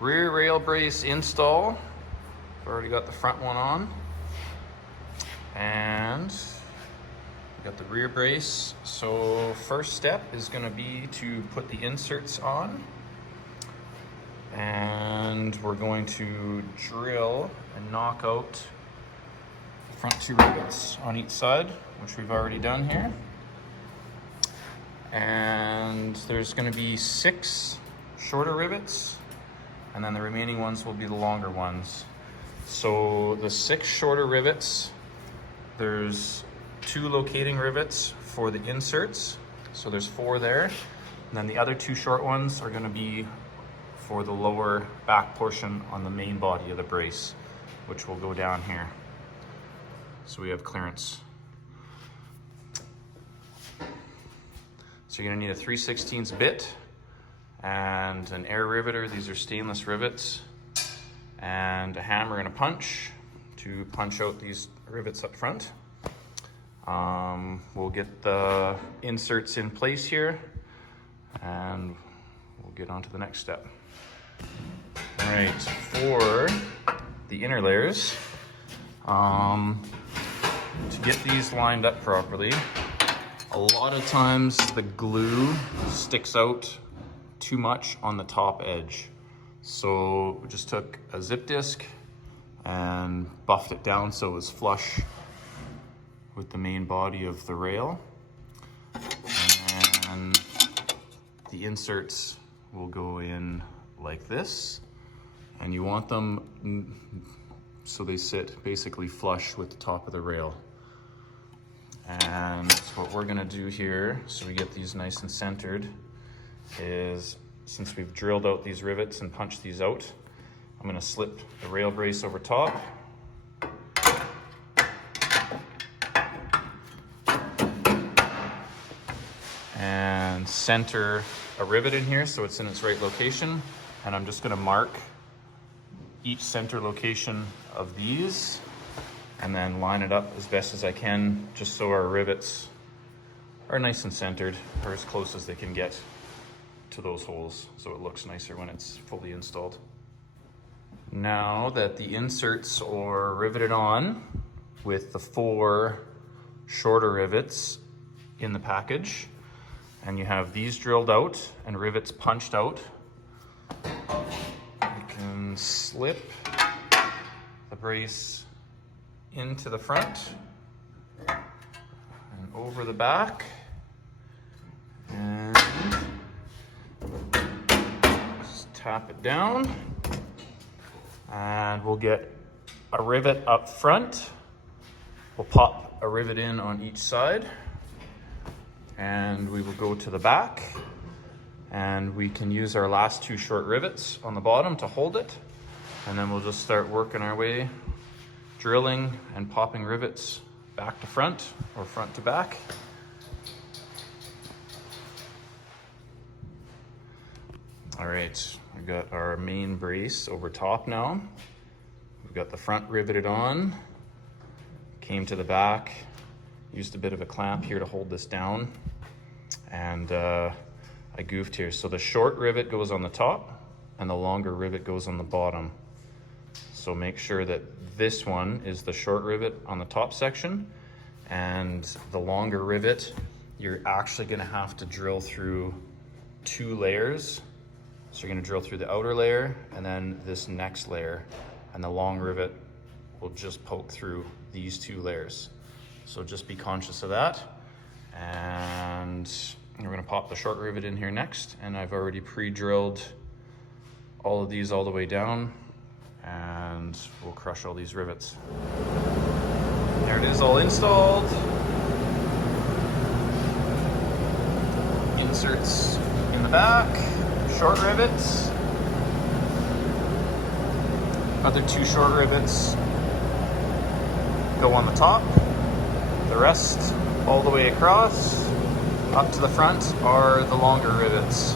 Rear rail brace install. I've already got the front one on. And we got the rear brace. So first step is going to be to put the inserts on. And we're going to drill and knock out the front two rivets on each side, which we've already done here. And there's going to be 6 shorter rivets, and then the remaining ones will be the longer ones. So the 6 shorter rivets, there's 2 locating rivets for the inserts. So there's 4 there. And then the other 2 short ones are going to be for the lower back portion on the main body of the brace, which will go down here. So we have clearance. So you're gonna need a 3/16 bit and an air riveter. These are stainless rivets, and a hammer and a punch to punch out these rivets up front. We'll get the inserts in place here, and we'll get on to the next step. All right, for the inner layers, to get these lined up properly, a lot of times the glue sticks out too much on the top edge. So we just took a zip disc and buffed it down so it was with the main body of the rail. And the inserts will go in like this. And you want them so they sit basically flush with the top of the rail. And what we're gonna do here, so we get these nice and centered, is since we've drilled out these rivets and punched these out, I'm gonna slip the rail brace over top. And center a rivet in here so it's in its right location. And I'm just gonna mark each center location of these and then line it up as best as I can, just so our rivets are nice and centered, or as close as they can get to those holes, so it looks nicer when it's fully installed. Now that the inserts are riveted on with the 4 shorter rivets in the package, and you have these drilled out and rivets punched out, you can slip the brace into the front and over the back, and just tap it down, and we'll get a rivet up front. We'll pop a rivet in on each side, and we will go to the back, and we can use our last 2 short rivets on the bottom to hold it, and then we'll just start working our way, drilling and popping rivets back to front or front to back. All right, we've got our main brace over top now. We've got the front riveted on, came to the back, used a bit of a clamp here to hold this down, and I goofed here. So the short rivet goes on the top and the longer rivet goes on the bottom. So make sure that this one is the short rivet on the top section, and the longer rivet, you're actually gonna have to drill through 2 layers. So you're gonna drill through the outer layer and then this next layer, and the long rivet will just poke through these 2 layers. So just be conscious of that. And we're gonna pop the short rivet in here next, and I've already pre-drilled all of these all the way down, and we'll crush all these rivets. There it is, all installed. Inserts in the back, short rivets. Other 2 short rivets go on the top. The rest all the way across, up to the front, are the longer rivets.